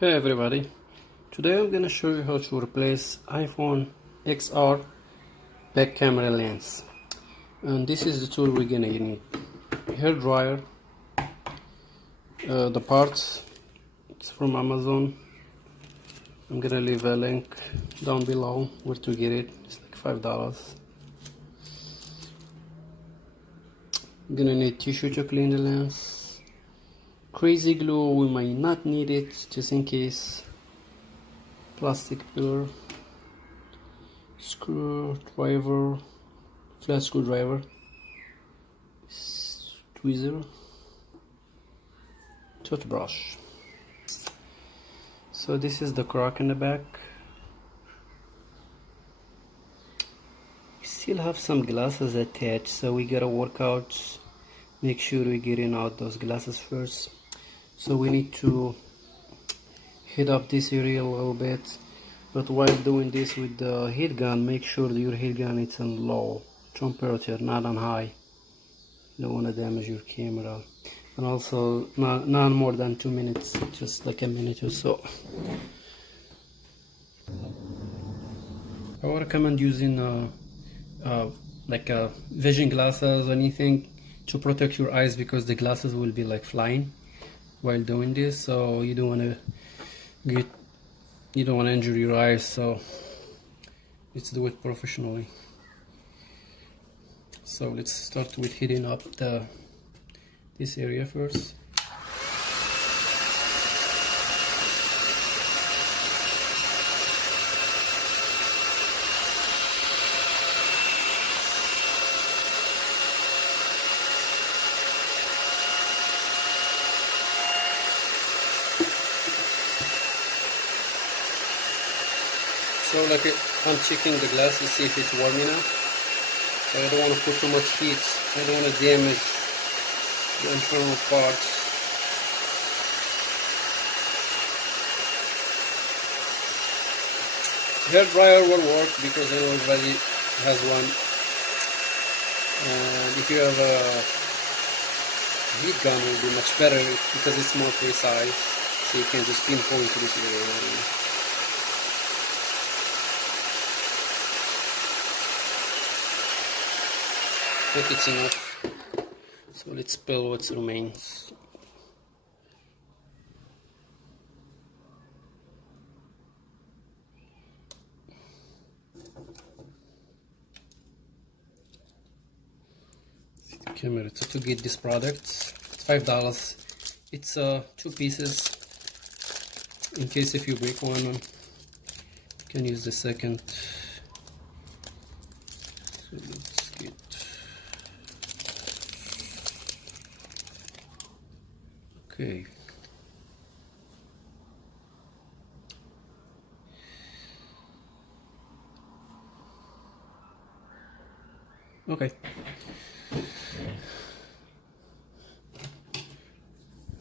Hey everybody, today I'm gonna show you how to replace iPhone XR back camera lens, and this is the tool we're gonna need. Hair dryer, the parts, it's from Amazon. I'm gonna leave a link down below where to get it. It's like $5. I'm gonna need tissue to clean the lens. Crazy glue, we might not need it, just in case. Plastic pillar, screwdriver, flat screwdriver, tweezer, toothbrush. So this is the crack in the back. We still have some glasses attached, so we gotta work out, make sure we're getting out those glasses first. So we need to heat up this area a little bit, but while doing this with the heat gun, make sure that your heat gun is on low temperature, not on high. You don't want to damage your camera. And also not more than 2 minutes, just like a minute or so. I would recommend using like vision glasses or anything to protect your eyes, because the glasses will be like flying while doing this, so you don't want to injure your eyes. So let's do it professionally. So let's start with heating up this area first. So like I'm checking the glass to see if it's warm enough. So I don't want to put too much heat. I don't want to damage the internal parts. Hair dryer will work because I know everybody has one. And if you have a heat gun, it will be much better because it's more precise. So you can just pinpoint to this area. I think it's enough, so let's spill what remains. Camera. So to get this product, it's $5. It's 2 pieces. In case if you break one, you can use the second. So let's get. Okay. Okay.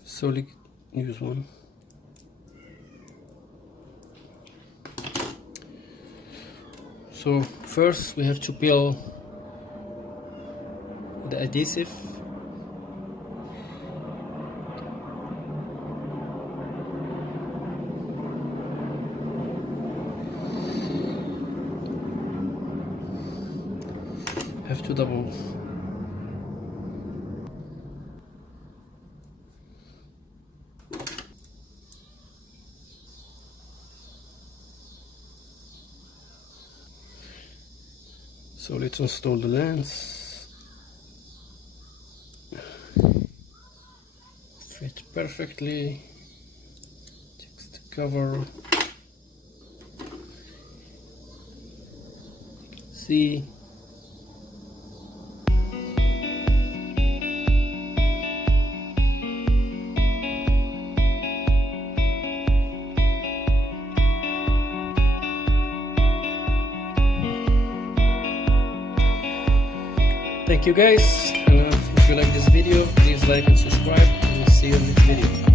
So let's use one. So first we have to peel the adhesive. Have to double. So let's install the lens. Fit perfectly. Takes the cover. See. Thank you guys, and if you like this video, please like and subscribe, and we'll see you in the next video.